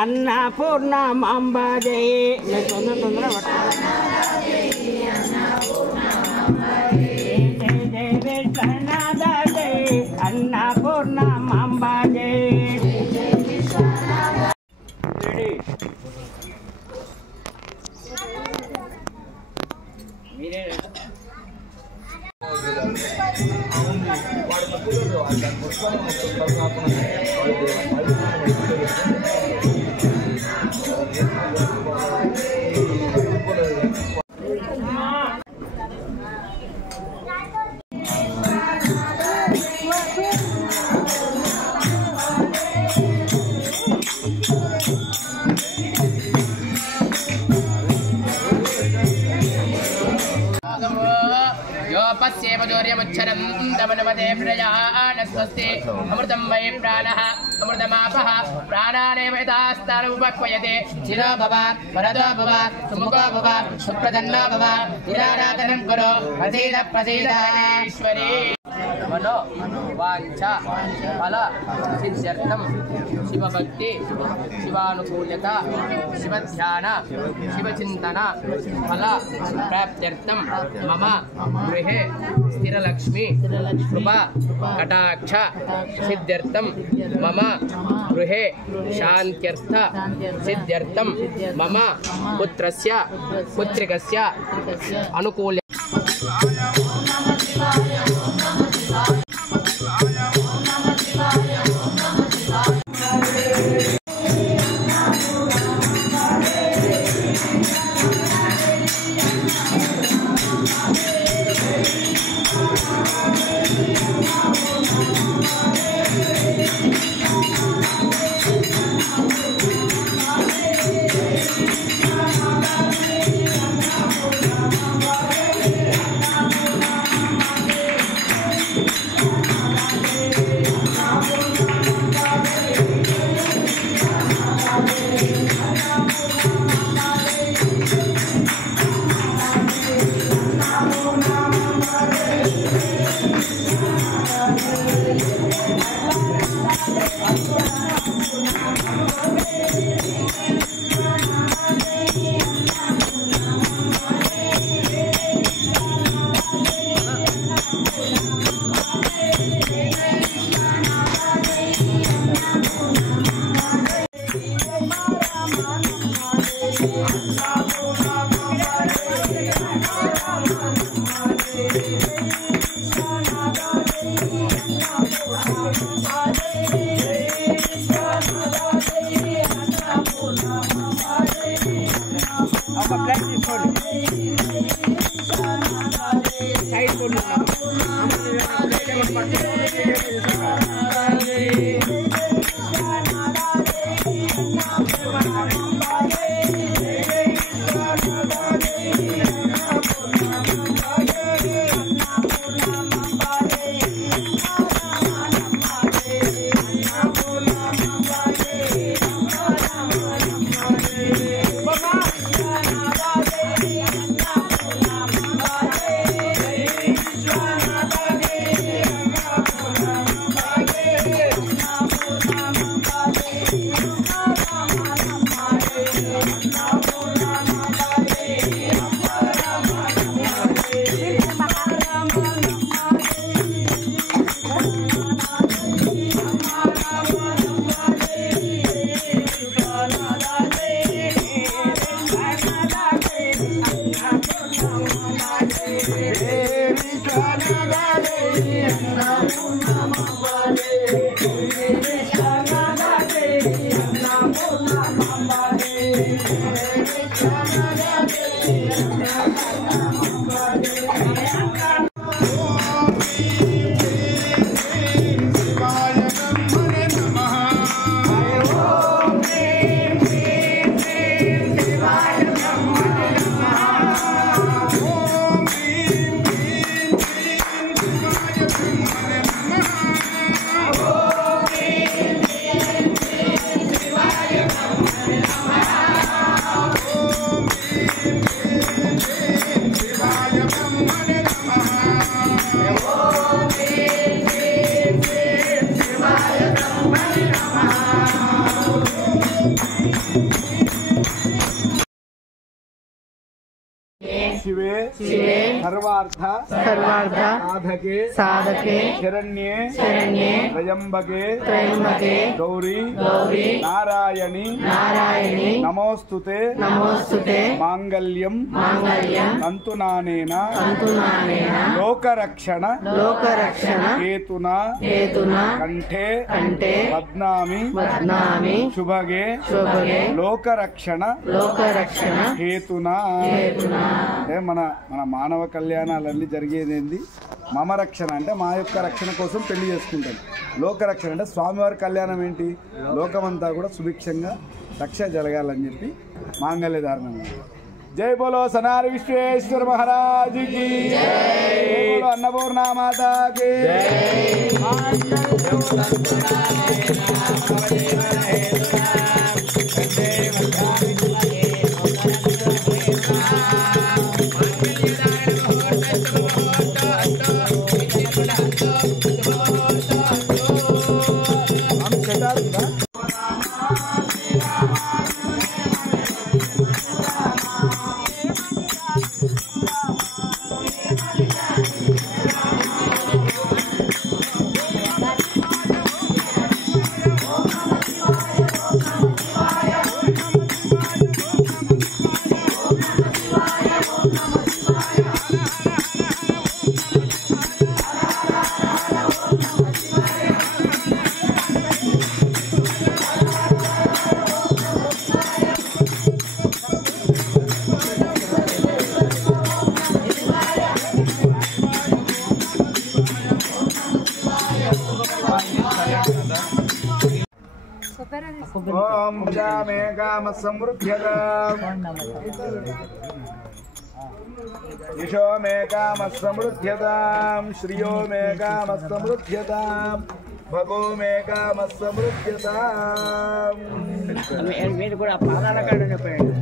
Annapurna Mamba जय Annapurna Mamba जय पश्येमदौर्यमुच्छरं दमनमदे प्रजानस्वस्ति अमृतं वै प्राणः अमृतमापः प्राणानेव यथास्थानमुपक्वयते चिरो भव वरदो भव सुमुखो भव सुप्रसन्नो भव निराराधनं कुरु प्रसीद प्रसीदेश्वरी मनो वाञ्छा फल सिद्ध्यर्थं शिवभक्ति शिवानुकूल्यता शिवध्यान शिवचिन्तन फल प्राप्त्यर्थं मम गृहे स्थिरलक्ष्मी कृपा कटाक्ष सिद्ध्यर्थं मम गृहे शान्त्यर्थ सिद्ध्यर्थं मम पुत्रस्य पुत्रिकस्य अनुकूल्य शिवाय ब्रह्मणे नमः। शिवे सर्वार्थ साधके शरण्ये त्र्यंबके गौरी नारायणी नमोस्तुते मांगल्यम तंतुनानेन लोकरक्षण हेतुना कंठे बध्नामि शुभगे लोकरक्षण हेतुना మన మన మానవ కళ్యాణాలన్నీ జరిగేదేంది మమ రక్షణ అంటే మా యొక్క రక్షణ కోసం పెళ్లి చేసుకుంటాం. లోకరక్షణ అంటే స్వామివారి కళ్యాణం ఏంటి, లోకమంతా కూడా సుభిక్షంగా రక్ష జరగాలని చెప్పి మాంగళ్య ధారణ. జై బోలో సనారి విశ్వేశ్వర మహారాజ్ కి జై, బోలో అన్నపూర్ణా మాతా కి ओम जामे काम समृद्ध्यताम यशो मे काम समृद्ध्यताम श्रियो मे काम समृद्ध्यताम भगो मे काम समृद्ध्यताम మీరు కూడా పాదాల కాడ చెప్పండి.